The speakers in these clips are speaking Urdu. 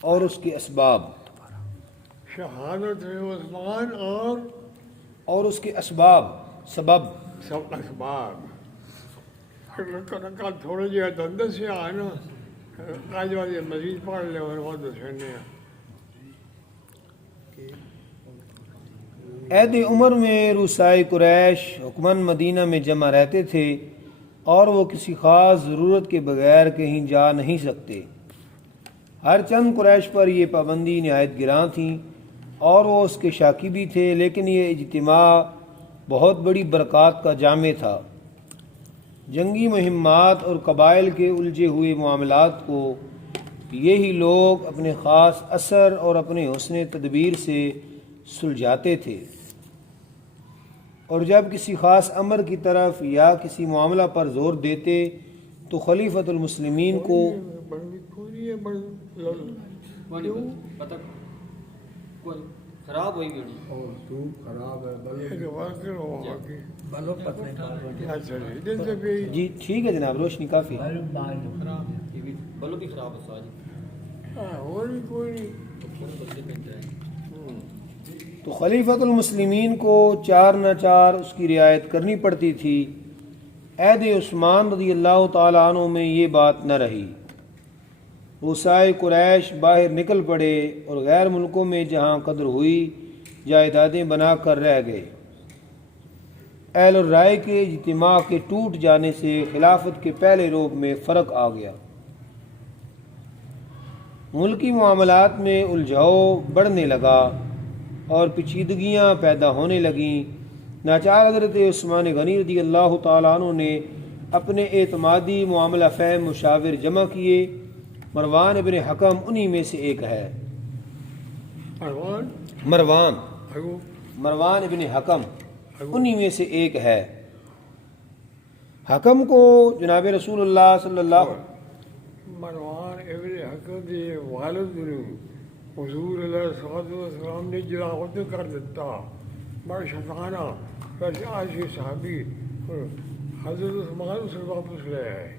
اور اس کے اسباب، شہادت عثمان اور اس کے اسباب، سبب، سب اسباب. کل تھوڑے جہاں تو اندر سے آئے نا آج والے مزید پڑھ لے اور وہ دسنے عہد عمر میں رؤسائے قریش حکمن مدینہ میں جمع رہتے تھے اور وہ کسی خاص ضرورت کے بغیر کہیں جا نہیں سکتے. ہر چند قریش پر یہ پابندی نہایت گراں تھیں اور وہ اس کے شاکی بھی تھے، لیکن یہ اجتماع بہت بڑی برکات کا جامع تھا. جنگی مہمات اور قبائل کے الجھے ہوئے معاملات کو یہی لوگ اپنے خاص اثر اور اپنے حسن تدبیر سے سلجھاتے تھے، اور جب کسی خاص امر کی طرف یا کسی معاملہ پر زور دیتے تو خلیفۃ المسلمین کو خراب ہوئی گئی. جی ٹھیک ہے جناب، روشنی کافی ہے. بلو بھی خراب ہے ساجی. تو خلیفۃ المسلمین کو چار نہ چار اس کی رعایت کرنی پڑتی تھی. عہد عثمان رضی اللہ تعالیٰ عنہ میں یہ بات نہ رہی. رؤسائے قریش باہر نکل پڑے اور غیر ملکوں میں جہاں قدر ہوئی جائیدادیں بنا کر رہ گئے. اہل الرائے کے اجتماع کے ٹوٹ جانے سے خلافت کے پہلے روب میں فرق آ گیا. ملکی معاملات میں الجھاؤ بڑھنے لگا اور پیچیدگیاں پیدا ہونے لگیں. ناچار حضرت عثمان غنی رضی اللہ تعالیٰ عنہ نے اپنے اعتمادی معاملہ فہم مشاور جمع کیے. مروان ابن حکم انہی میں سے ایک ہے. مروان ابن حکم انہی میں سے ایک ہے. حکم کو جناب رسول اللہ صلی اللہ مروان ابن حکم کے والد نے حضور علیہ السلام نے جلاوطن کر دیتا. بڑا شفانہ ویسے آج کے صحابی حضرت عثمان سے واپس لے آئے.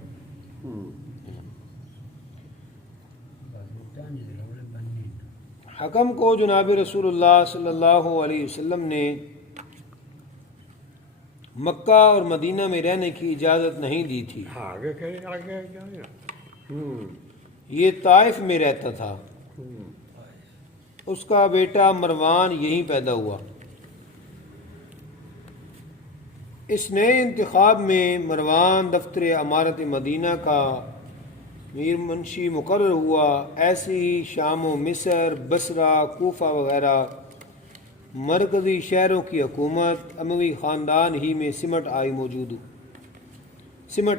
حکم کو جناب رسول اللہ صلی اللہ علیہ وسلم نے مکہ اور مدینہ میں رہنے کی اجازت نہیں دی تھی. یہ طائف میں رہتا تھا. اس کا بیٹا مروان یہیں پیدا ہوا. اس نئے انتخاب میں مروان دفتر امارت مدینہ کا میر منشی مقرر ہوا. ایسے ہی شام و مصر، بصرہ، کوفہ وغیرہ مرکزی شہروں کی حکومت اموی خاندان ہی میں سمٹ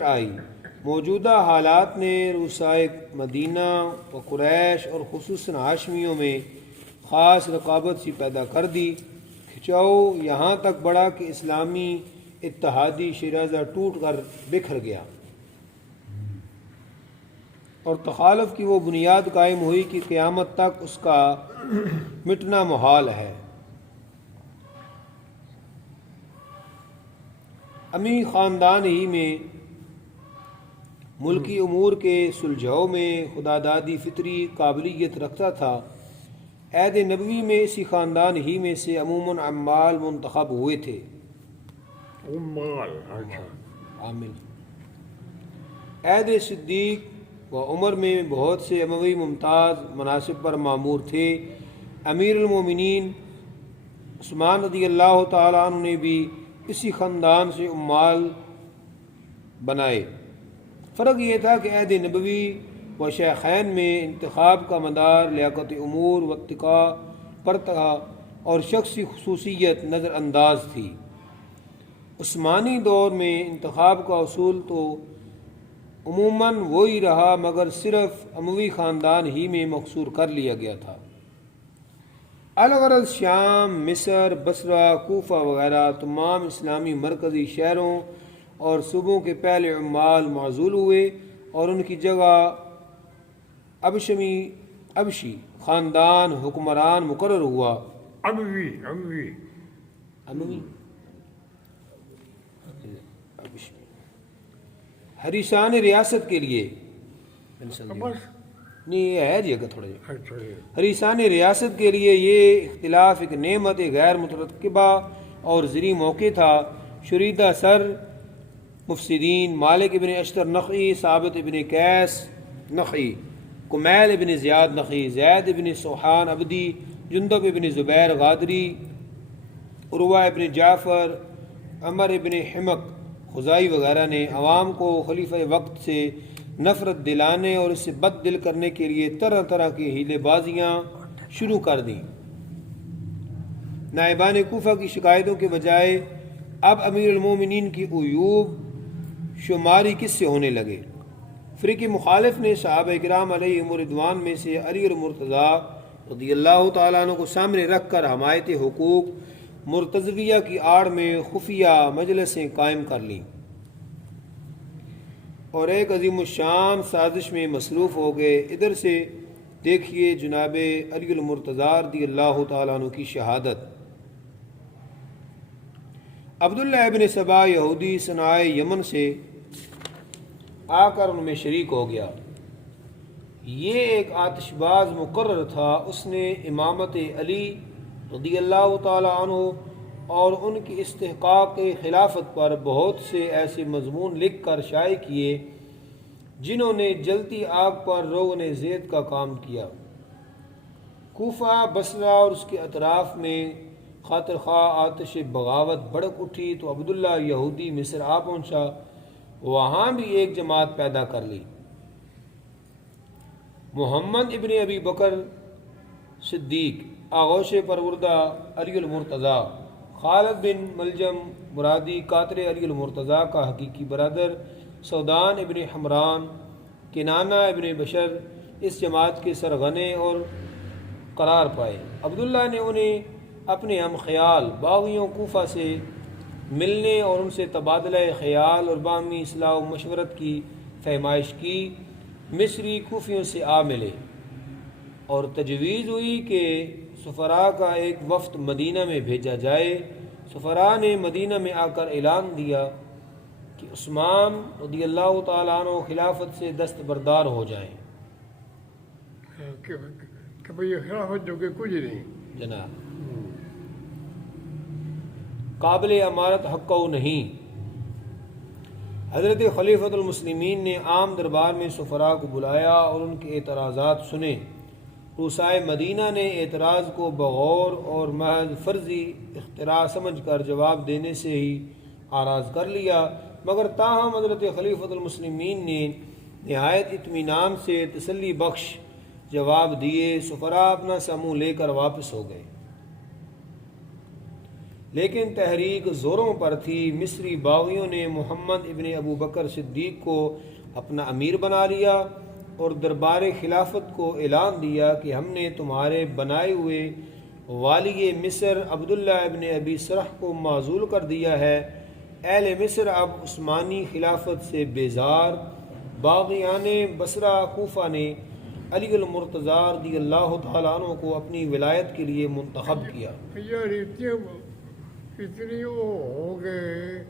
آئی. موجودہ حالات نے رؤسائے مدینہ و قریش اور خصوصاً ہاشمیوں میں خاص رقابت سی پیدا کر دی. کھچاؤ یہاں تک بڑھا کہ اسلامی اتحادی شیرازہ ٹوٹ کر بکھر گیا اور تخالف کی وہ بنیاد قائم ہوئی کہ قیامت تک اس کا مٹنا محال ہے. امی خاندان ہی میں ملکی امور کے سلجھاؤ میں خدا دادی فطری قابلیت رکھتا تھا. عہد نبوی میں اسی خاندان ہی میں سے عموماً عمال منتخب ہوئے تھے. عامل. عہد صدیق و عمر میں بہت سے اموی ممتاز مناصب پر مامور تھے. امیر المومنین عثمان رضی اللہ تعالیٰ عنہ نے بھی اسی خاندان سے عمال بنائے. فرق یہ تھا کہ عہد نبوی و شیخین میں انتخاب کا مدار لیاقت امور و اتقاء پر تھا اور شخصی خصوصیت نظر انداز تھی. عثمانی دور میں انتخاب کا اصول تو عموماً وہی رہا مگر صرف اموی خاندان ہی میں مقصور کر لیا گیا تھا. الغرض شام، مصر، بصرہ، کوفہ وغیرہ تمام اسلامی مرکزی شہروں اور صوبوں کے پہلے عمال معزول ہوئے اور ان کی جگہ ابشی خاندان حکمران مقرر ہوا. حریصان ریاست کے لیے نہیں یہ ہے جی تھوڑا جی اچھا جی حریثان ریاست کے لیے یہ اختلاف ایک نعمت غیر مترتبہ اور زرعی موقع تھا. شریدہ سر مفسدین مالک ابن اشتر نخعی، ثابت ابن قیس نخعی، کمیل ابن زیاد نخعی، زید ابن سوحان عبدی، جندب ابن زبیر غادری، عروہ ابن جعفر، عمر ابن حمق خزائی وغیرہ نے عوام کو خلیفہ وقت سے نفرت دلانے اور اسے بد دل کرنے کے لیے طرح طرح کی ہیلے بازیاں شروع کر دیں. نائبان کوفہ کی شکایتوں کے بجائے اب امیر المومنین کی عیوب شماری کس سے ہونے لگے؟ فریق مخالف نے صحابہ کرام علیہم رضوان میں سے علی المرتضیٰ رضی اللہ تعالیٰ عنہ کو سامنے رکھ کر حمایت حقوق مرتضویہ کی آڑ میں خفیہ مجلسیں قائم کر لیں اور ایک عظیم الشان سازش میں مصروف ہو گئے. ادھر سے دیکھیے جناب علی المرتضیٰ رضی اللہ تعالیٰ عنہ کی شہادت. عبداللہ ابن سبا یہودی صنعاء یمن سے آ کر ان میں شریک ہو گیا. یہ ایک آتش باز مقرر تھا. اس نے امامت علی رضی اللہ تعالیٰ عنہ اور ان کی استحقاق خلافت پر بہت سے ایسے مضمون لکھ کر شائع کیے جنہوں نے جلتی آگ پر روغن زیت کا کام کیا. کوفہ، بصرہ اور اس کے اطراف میں خاطر خواہ آتش بغاوت بھڑک اٹھی تو عبداللہ یہودی مصر آ پہنچا. وہاں بھی ایک جماعت پیدا کر لی. محمد ابن ابی بکر صدیق آغوش پروردہ علی المرتضیٰ، خالد بن ملجم مرادی قاطر علی المرتضیٰ کا حقیقی برادر، سودان ابن حمران، کنانہ ابن بشر اس جماعت کے سرغنے اور قرار پائے. عبداللہ نے انہیں اپنے ہم خیال باغیوں کوفہ سے ملنے اور ان سے تبادلہ خیال اور باہمی اصلاح و مشورت کی فرمائش کی. مصری کوفیوں سے آ ملے اور تجویز ہوئی کہ سفراء کا ایک وفد مدینہ میں بھیجا جائے. سفراء نے مدینہ میں آ کر اعلان دیا کہ عثمان رضی اللہ تعالیٰ عنہ خلافت سے دستبردار ہو جائیں. کہ بھئی یہ خلافت جو کہ کچھ نہیں جناب قابل امارت حق و نہیں. حضرت خلیفۃ المسلمین نے عام دربار میں سفراء کو بلایا اور ان کے اعتراضات سنے. رؤسائے مدینہ نے اعتراض کو بغور اور محض فرضی اختراع سمجھ کر جواب دینے سے ہی آراز کر لیا، مگر تاہم حضرت خلیفۃ المسلمین نے نہایت اطمینان سے تسلی بخش جواب دیے. سفراء اپنا سموں لے کر واپس ہو گئے. لیکن تحریک زوروں پر تھی. مصری باغیوں نے محمد ابن ابو بکر صدیق کو اپنا امیر بنا لیا اور دربار خلافت کو اعلان دیا کہ ہم نے تمہارے بنائے ہوئے والی مصر عبداللہ ابن ابی سرح کو معزول کر دیا ہے. اہل مصر اب عثمانی خلافت سے بیزار. باغیان بصرہ کوفہ نے علی المرتضیٰ رضی اللہ تعالیٰ عنہ کو اپنی ولایت کے لیے منتخب کیا. یار اتنی وہ ہو گئے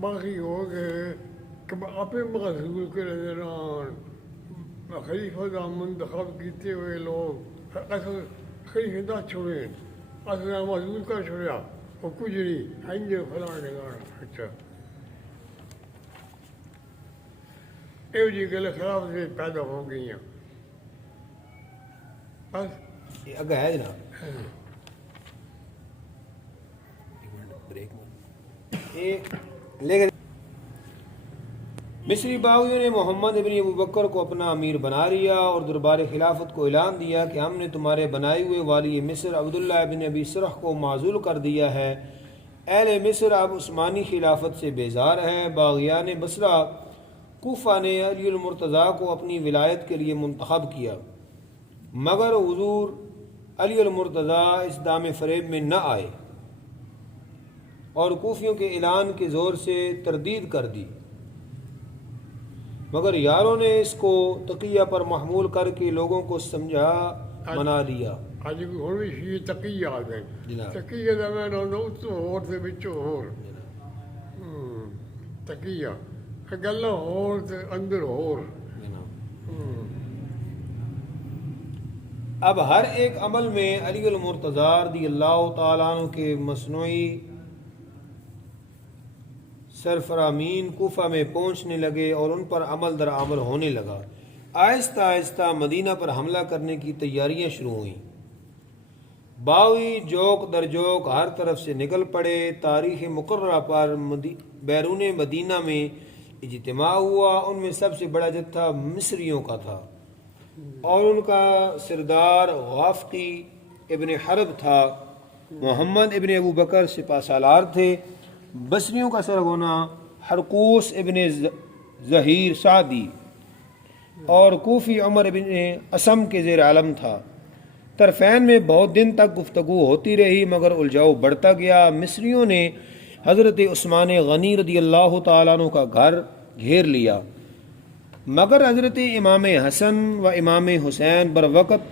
باقی ہو گئے کہ آپ معذور کے نظران خلیفہ کا منتخب کیتے ہوئے لوگ اصل خلیفہ نہ چھوڑے اصل معذور کا چھوڑیا وہ کچھ نہیں ہنجے فلاں نگاڑا. اچھا یہ جی گل خلاف سے پیدا ہو گئی ہیں بس. یہ اگہ ہے جناب لیکن مصری باغیوں نے محمد ابن ابو بکر کو اپنا امیر بنا لیا اور دربار خلافت کو اعلان دیا کہ ہم نے تمہارے بنائے ہوئے والی مصر عبداللہ ابن ابی سرح کو معزول کر دیا ہے. اہل مصر اب عثمانی خلافت سے بیزار ہیں. باغیان بصرہ کوفہ نے علی المرتضیٰ کو اپنی ولایت کے لیے منتخب کیا، مگر حضور علی المرتضیٰ اس دام فریب میں نہ آئے اور کوفیوں کے اعلان کے زور سے تردید کر دی. مگر یاروں نے اس کو تقیہ پر محمول کر کے لوگوں کو سمجھا منا لیا. آج ہوئی شی تقیہ آ گئے. تقیہ دا میں نہ اتو ہور تے وچوں ہور تقیہ گلاں ہور تے اندر ہور. اب ہر ایک عمل میں علی المرتضی رضی اللہ تعالیٰ عنہ کے مصنوعی سرفرامین کوفہ میں پہنچنے لگے اور ان پر عمل در عمل ہونے لگا۔ آہستہ آہستہ مدینہ پر حملہ کرنے کی تیاریاں شروع ہوئیں۔ باوی جوک در جوک ہر طرف سے نکل پڑے۔ تاریخ مقررہ پر بیرون مدینہ میں اجتماع ہوا۔ ان میں سب سے بڑا جتھا مصریوں کا تھا اور ان کا سردار غافقی ابن حرب تھا۔ محمد ابن ابو بکر سپہ سالار تھے۔ بصریوں کا سرغنہ حرقوس ابن ظہیر سعدی اور کوفی عمر ابن اسم کے زیر علم تھا۔ طرفین میں بہت دن تک گفتگو ہوتی رہی مگر الجھاؤ بڑھتا گیا۔ مصریوں نے حضرت عثمان غنی رضی اللہ تعالیٰ عنہ کا گھر گھیر لیا مگر حضرت امام حسن و امام حسین بر وقت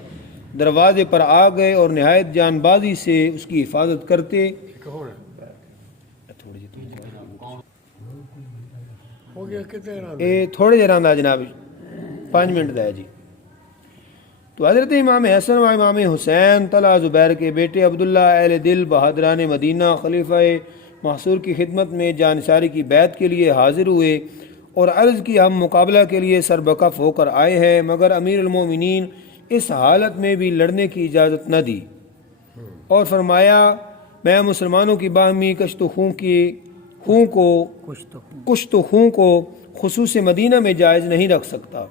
دروازے پر آ گئے اور نہایت جان بازی سے اس کی حفاظت کرتے کون ہے ہو گیا کتنے تھوڑے دیر انداز جناب 5 منٹ دا ہے جی۔ تو حضرت امام حسن و امام حسین طلحہ زبیر کے بیٹے عبداللہ اہل دل بہادران مدینہ خلیفہ محصور کی خدمت میں جانثاری کی بیعت کے لیے حاضر ہوئے اور عرض کی ہم مقابلہ کے لیے سربکف ہو کر آئے ہیں مگر امیر المومنین اس حالت میں بھی لڑنے کی اجازت نہ دی اور فرمایا میں مسلمانوں کی باہمی کشت و خون کو خصوص مدینہ میں جائز نہیں رکھ سکتا۔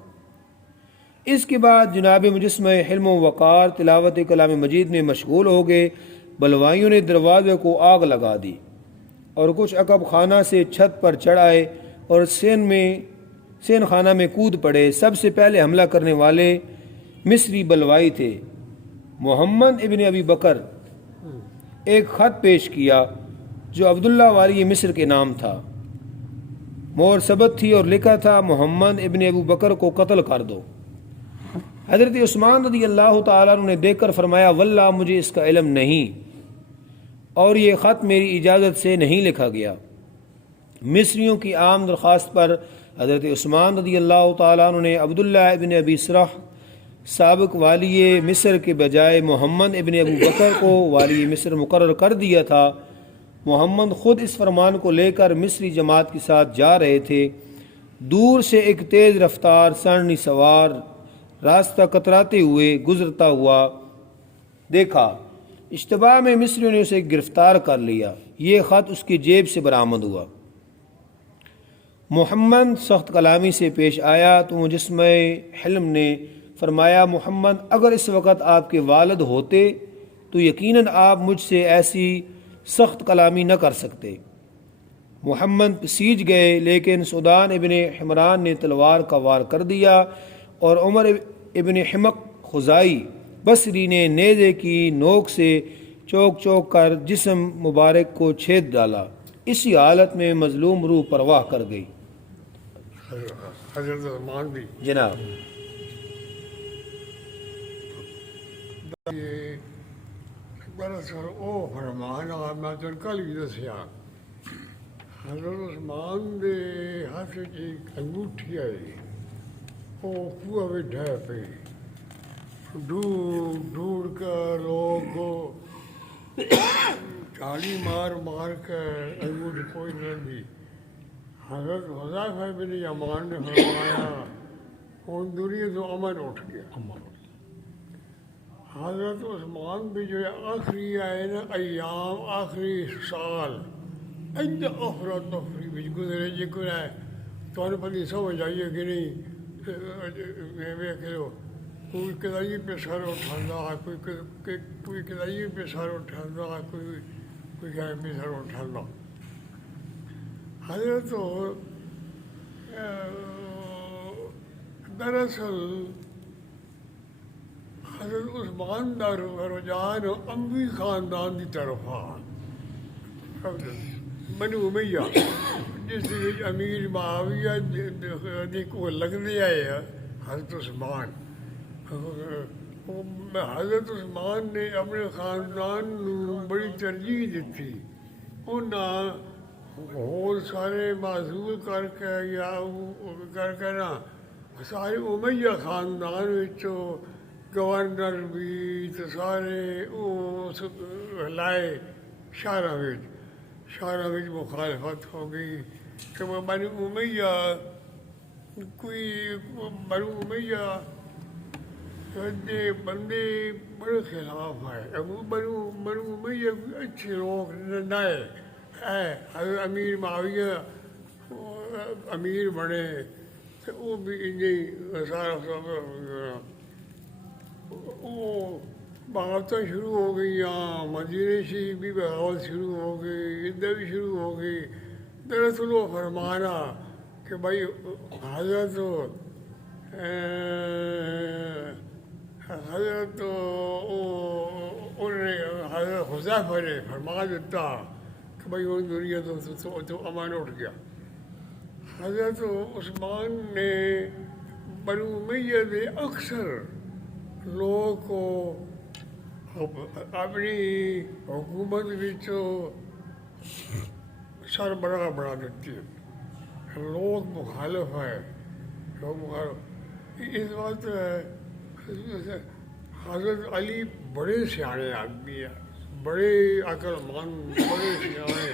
اس کے بعد جناب مجسمہ حلم و وقار تلاوت کلام مجید میں مشغول ہو گئے۔ بلوائیوں نے دروازے کو آگ لگا دی اور کچھ عقب خانہ سے چھت پر چڑھ آئے اور سین خانہ میں کود پڑے۔ سب سے پہلے حملہ کرنے والے مصری بلوائی تھے۔ محمد ابن ابی بکر ایک خط پیش کیا جو عبداللہ والی مصر کے نام تھا، مور ثبت تھی اور لکھا تھا محمد ابن ابو بکر کو قتل کر دو۔ حضرت عثمان رضی اللہ تعالیٰ عنہ نے دیکھ کر فرمایا واللہ مجھے اس کا علم نہیں اور یہ خط میری اجازت سے نہیں لکھا گیا۔ مصریوں کی عام درخواست پر حضرت عثمان رضی اللہ تعالیٰ عنہ نے عبداللہ ابن ابی سرح سابق والی مصر کے بجائے محمد ابن ابو بکر کو والی مصر مقرر کر دیا تھا۔ محمد خود اس فرمان کو لے کر مصری جماعت کے ساتھ جا رہے تھے۔ دور سے ایک تیز رفتار سانڈنی سوار راستہ کتراتے ہوئے گزرتا ہوا دیکھا۔ اشتباہ میں مصریوں نے اسے گرفتار کر لیا۔ یہ خط اس کی جیب سے برآمد ہوا۔ محمد سخت کلامی سے پیش آیا تو مجسمہ حلم نے فرمایا محمد اگر اس وقت آپ کے والد ہوتے تو یقیناً آپ مجھ سے ایسی سخت کلامی نہ کر سکتے۔ محمد پسیج گئے لیکن سودان ابن حمران نے تلوار کا وار کر دیا اور عمر ابن حمق خزائی بصری نے نیزے کی نوک سے چوک چوک کر جسم مبارک کو چھید ڈالا۔ اسی حالت میں مظلوم روح پرواہ کر گئی۔ حضرت عثمان بھی جناب یہ دراصل او فرمان میں تو کل بھی دسیا حضرت عثمان دے ہاتھ ایک انگوٹھی آئی وہ کنواں میں ڈھہ پئی ڈھونڈ ڈھونڈ کر لوگ کو چاڑی مار مار کر انگوٹھی کوئی نہ دی۔ حضرت حذیفہ بن یمان نے فرمایا ان دنیا تو امن اٹھ گیا۔ حضرت عثمان بھی جو آخری آئے نا ایام آخری سال اج افرا تفری بچ گزرے جی کو ہے تو پتہ سمجھ آئیے کہ نہیں ویکھو کوئی کدائی پہ سر اٹھانا کوئی کدائی پہ سر اٹھانا کوئی گائے پہ سر اٹھانا۔ حضرت دراصل حضرت عثمان دا رجحان اموی خاندان دی طرف بنو امیہ جس کے امیر معاویہ دی کو لگنے آئے حضرت عثمان۔ حضرت عثمان نے اپنے خاندان نو بڑی ترجیح دیتی۔ انہاں اور سارے معذور کر کے یا کر کے نا سارے امیہ خاندان وچوں گورنر بھی تو سارے اس لائے شارہ مخالفت ہو گئی کہ وہ بنو امیہ بندے بڑے خلاف ہیں. بنو امیہ اچھے لوگ نئے حضرت امیر معاویہ امیر بنے تو وہ بھی انہیں سارا وہ بغاوتیں شروع ہو گئی. یہاں مدینے سے بھی بغاوت شروع ہو گئی, ادھر بھی شروع ہو گئی. دراصل وہ فرمانا کہ بھائی حضرت حذیفہ نے فرما دیتا کہ بھائی وہ دنیا تو امان اٹھ گیا. حضرت عثمان نے بنو امیہ نے اکثر لوگوں کو اپنی حکومت سربراہ بنا دیتی ہے. لوگ مخالف ہیں, اس وقت حضرت علی بڑے سیانے آدمی ہیں, بڑے عقل مند, بڑے سیانے.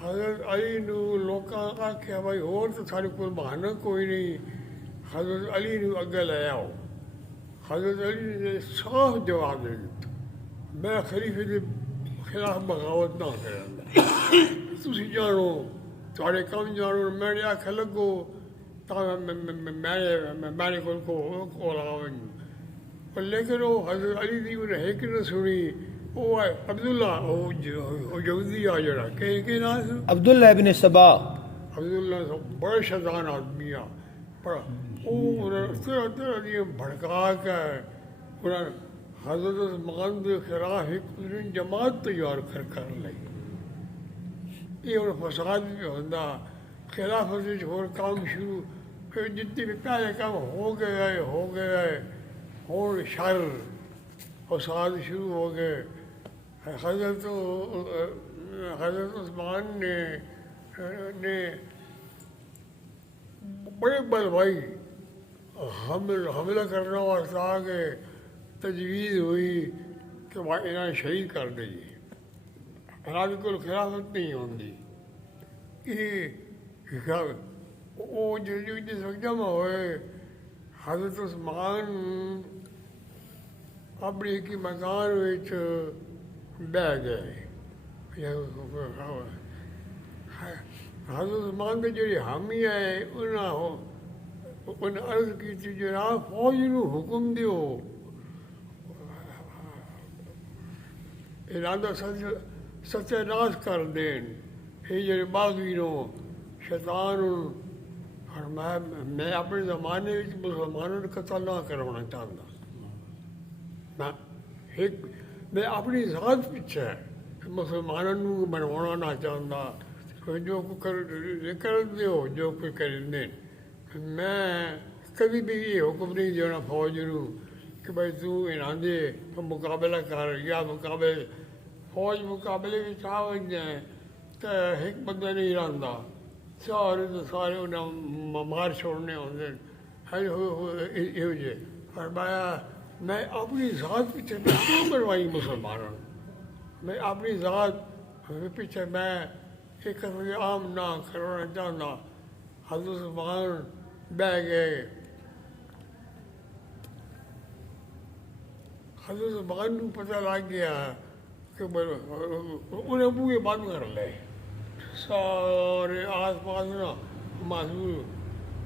حضرت علی نے لوگوں کا کہ بھائی اور تو سارے کوئی بہانا کوئی نہیں. حضرت علی نے اگے لے آؤ. حضرت علی نے صاف جواب دے دیتا میں خلیفے کے خلاف بغاوت نہ کروں گا. تسی جانو تھوڑے کم جانو میرے آنکھ لگو میں نے کو لگاؤں. لیکن وہ حضرت علی دی انہیں ایک نہ سنی. وہ عبداللہ یہودی آ جڑا کہ نام عبداللہ ابن سبا. عبداللہ بڑے شیطان آدمی آ بڑا وہ طرح بھڑکا کے انہیں حضرت عثمان کے خلاف ایک جماعت تیار کر لی. یہ انہیں فساد بھی ہوتا خلافت اور کام شروع. پھر جتنے بھی پہلے کام ہو گئے اور شر فساد شروع ہو گئے. حضرت عثمان نے بڑے بلوائی حملہ کرنا واسطہ کہ تجویز ہوئی کہ انہیں شہید کر دئیے. حالانکہ کوئی خلافت نہیں ہوتی. وہ جس وقت جمع ہوئے حضرت عثمان اپنی ایک مکان بہ گئے. حضرت عثمان کے جڑے حامی ہے انہیں عرض کی تھی جناب فوج نو حکم دیو ارادہ ستیہ ناش کر دین. یہ جڑے باغی نو شیطان فرمایا میں اپنے زمانے مسلمانوں نے قتل نہ کروانا چاہتا. میں اپنی ذات پیچھے مسلمانوں بنوانا نہ چاہتا. جو کر دیو جو کوئی کر دیں. میں کبھی بھی یہ حکم نہیں دینا فوج نو کہ بھائی تو انہاں دے مقابلہ کر یا فوج مقابلے میں چاہ بن جائیں تو ایک بندہ نہیں رہتا. سارے انہیں مار چھوڑنے ہوتے ہیں. فرمایا میں اپنی ذات پیچھے کیوں کروائی مسلمانوں. میں اپنی ذات پیچھے میں ایک عام نہ کروانا چاہتا. حضرت عثمان بہ گئے. حضرت عثمان کو پتہ لگ گیا کہ انہیں بوئے بند کر لے. سارے آس پاس نا محسوس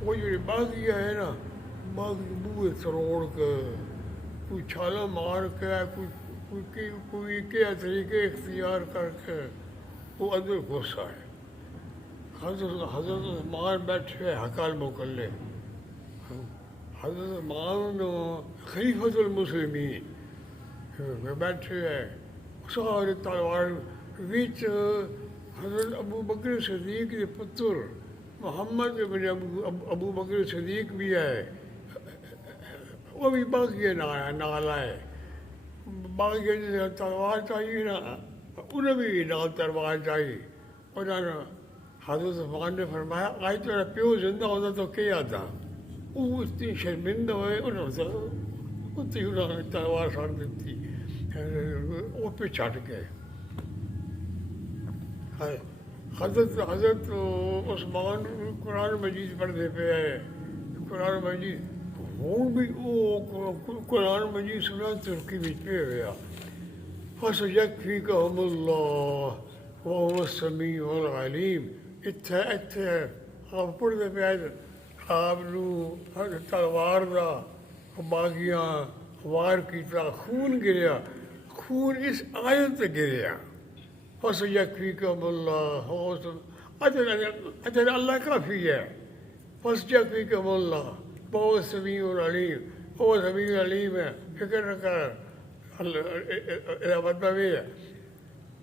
وہ جو باغی ہے نا باغی بوئے تروڑ کے کوئی چھالا مار کے کوئی کیا طریقے اختیار کر کے وہ اندر گھس آئے. حضرت عثمان بیٹھے حقال مکلے. حضرت عثمان خلیفۃ المسلمین بیٹھے ہیں. سارے تلوار وچ حضرت ابو بکر صدیق کے پتر محمد ابن ابو بکر صدیق بھی ہے. وہ بھی باغی نال آئے. باغی تلوار چاہیے نا انہیں بھی نال تلوار چاہیے. انہوں نے حضرت عثمان نے فرمایا آج تیرا پیو زندہ ہوتا تو کیا تھا. وہ اتنی شرمندہ ہوئے انہوں نے ਉੱਤੇ ਹੀ ਉਹਨਾਂ ਨੇ ਤਲਵਾਰ ਛੱਡ ਦਿੱਤੀ, ਉਹ ਪੇ ਛੱਡ ਗਏ। حضرت عثمان قرآن مجید پڑھتے پہ ہے، قرآن مجید ہوں بھی وہ قرآن مجید سنا ترکی بچ پہ ہوا، فَسَيَكْفِيكَهُمُ اللَّهُ وَهُوَ السَّمِيعُ الْعَلِيمُ۔ اتھے آپ پڑھتے پہ ہے آپ نو تلوار دا باغیاں وار کیتا، خون گریا، خون اس آیت تے گریا، فَسَيَكْفِيكَهُمُ اللَّهُ اجل اللہ کافی ہے، فَسَيَكْفِيكَهُمُ اللَّهُ وَهُوَ السَّمِيعُ الْعَلِيمُ، وہ سمیع علیم ہے، فکر نہ کر۔ مطلب یہ ہے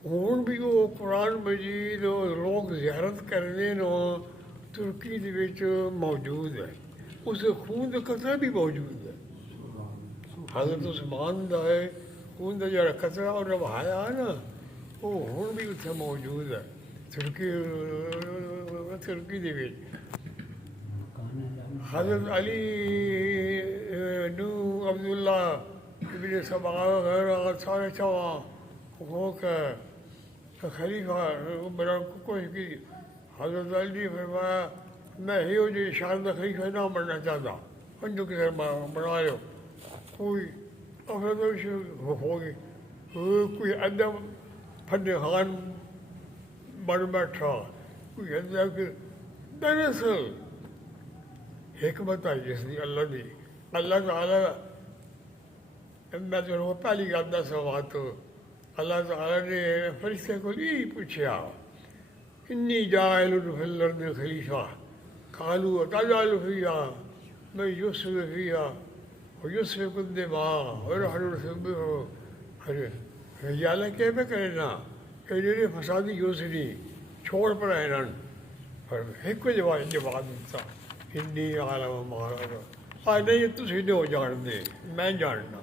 ہوں بھی وہ قرآن مجید لوگ زیارت کرتے نو ترکی دے وچ موجود ہے، اس خون کا قطرہ بھی موجود ہے، حضرت عثمان دا ہے خون کا جڑا قطرہ اور بہایا ہے نا، وہ ہوں بھی اتنے موجود ہے ترکی دے وچ۔ حضرت علی نو عبداللہ ابن سبا وغیرہ سارے چواں ہو کر خلیفہ بنا کوشش کی، حضرت علی نے فرمایا میں ہی جو شاندار خلیفہ نہ بننا چاہتا، جو کسی بنا لو، کوئی افراد ہوگی، کوئی ادب فن خان بن بیٹھا، کوئی ادب کہ دراصل حکمت ہے جس دی اللہ دی، اللہ تعالیٰ میں تو پہلی گل دس بات، اللہ تعالیٰ نے فرشتے کو یہی پوچھا انی جاعل فی الارض خلیفہ، قالوا تجعل فیہا من یفسد فیہا ویسفک الدماء ونحن نسبح، یا اللہ کیا میں کرنا کہ جنہیں فسادی یوسنی چھوڑ پر اینن، ایک کو جواب دیتا انی عالم مہارا، آج نہیں تسی نہیں ہو جان دے میں جاننا،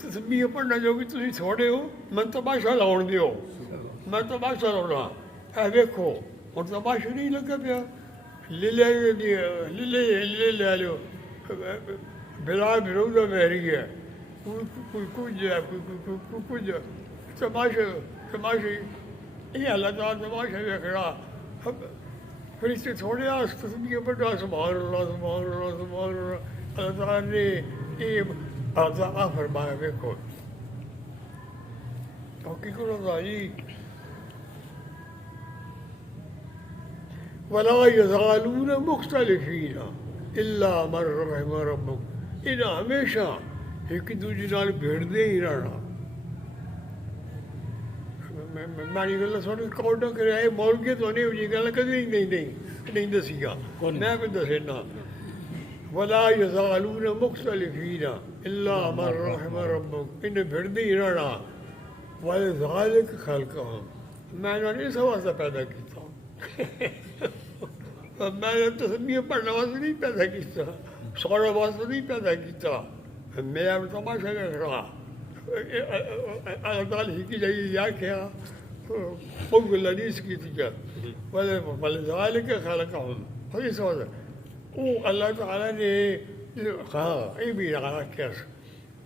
تسبیح پڑھنا جو کہ تسی چھوڑے ہو، میں تماشا لاؤن دیو، میں تماشا لاؤنا، اے دیکھو اور تماشا نہیں لگا پیا، لے لو بلا بروزہ مہری ہے، کوئی کچھ ہے کوئی کچھ تماشا یہ اللہ تعالیٰ تماشا دیکھ رہا، فرشتے تھوڑے آس تسبیح پڑھا سبحان اللہ سبحان اللہ سبحان اللہ، اللہ تعالیٰ نے یہ عطا فرمایا۔ دیکھو حقیقت اللہ جی وَلَا يَزَالُونَ مُخْتَلِفِينَ إِلَّا مَن رَحِمَ رَبُّكَ، انہیں ہمیشہ ایک دوجے نال بھیڑتے ہی رہنا۔ میری گل سن کون نہ کرے مولگے تو نہیں ہوئی گل کدی نہیں دسی گا، میں بھی دسنا وَلَا يَزَالُونَ مُخْتَلِفِينَ إِلَّا مَن رَحِمَ رَبُّكَ، انہیں بھیڑتے ہی رہنا، وَلِذَلِكَ خَلَقَهُمْ، میں نے اس واسطے پیدا کیتا، میں نے تسبیح پڑھنے واسطے نہیں پیدا کیتا، سونے واسطے نہیں پیدا کیتا، میں اب تماشا دیکھ رہا، اللہ تعالیٰ ہی کی جائے یا کیا پنگ لنیس کی تھی کیا وَلِذَلِكَ خَلَقَهُمْ، اور اس واسطے وہ اللہ تعالیٰ نے کہا یہ بھی رہا کیا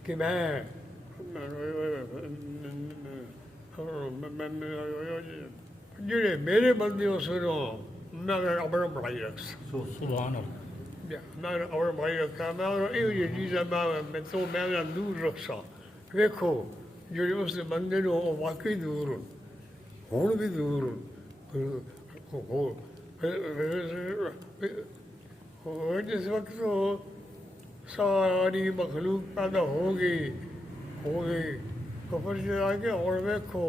کہ میں جڑے میرے بندے ہو سنو میں اپنا بڑائی رکھ سبحان اللہ، میں اپنا بڑائی رکھا، میں یہ چیز میں تو میں دور رکھا، ویکھو جڑے اس بندے نو واقعی دور ہوں بھی دور جس وقت ساری مخلوق پیدا ہو گئی تو فرشتے آ کے اور ویکھو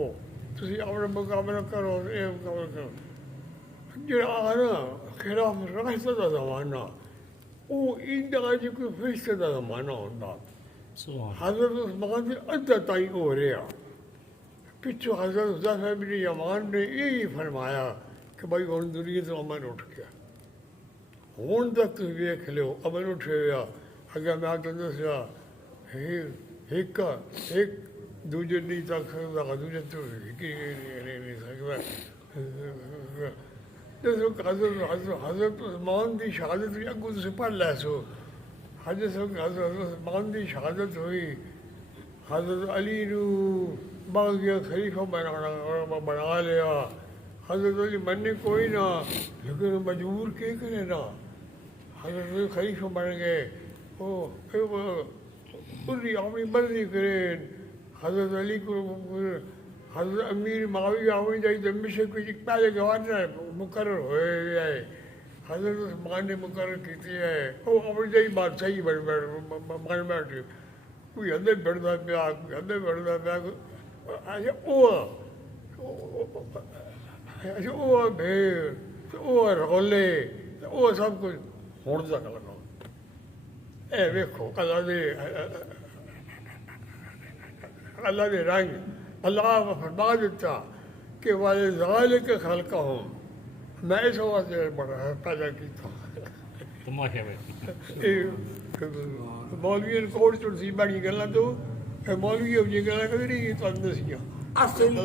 تسی اپنا مقابلہ کرو، یہ مقابلہ کرو، جڑا آ نا خلاف راستہ دا زمانہ وہ انتہا جی کوئی فرشتے دا زمانہ ہوتا، حضرت عثمان سے ادھا تائی ہو رہا، پچھو حضرت حذیفہ بن یمان نے یہی فرمایا کہ بھائی ہوں دنیا تو امن اٹھ گیا، ہوں تک تھی ویکھ لو امن اٹھے گیا، اگر میں تو دسیا ایک دوجے نہیں تک سکتا دوجے تو نہیں سکتا، حضرت عثمان کی شہادت اگوں سے پڑھ لے سو. حضرت عثمان کی شہادت ہوئی. حضرت علی نو باغیہ خلیفہ بنا لیا. حضرت علی مننے کوئی نہ لیکن مجبور کے کرے نا. حضرت علی خلیفہ بن گئے. وہ پوری اپنی مرضی کریں. حضرت علی کو حضرت امیر معاویہ آمن جائی دمشق کو پہلے گورنر مقرر ہوئے ہے. حضرت عثمان نے مقرر کیتی ہے. وہ اپنی جائی بات صحیح بن بیٹھے. کوئی ادھے بڑھتا پیا کوئی ادھے بڑھتا پیا. اچھا وہ بھیڑ وہ رولے وہ سب کچھ ہوں تک لگا. اے ویکھو اللہ دے رنگ. اللہ فرما دیتا کہ وَلِذَٰلِكَ خَلَقَهُمْ. میں اس واسطے بڑا پیدا کیتا. مولوی کوٹ چڑسی بڑی گلاں تو مولوی یہ گلاں کدی نہیں تو دسیاں.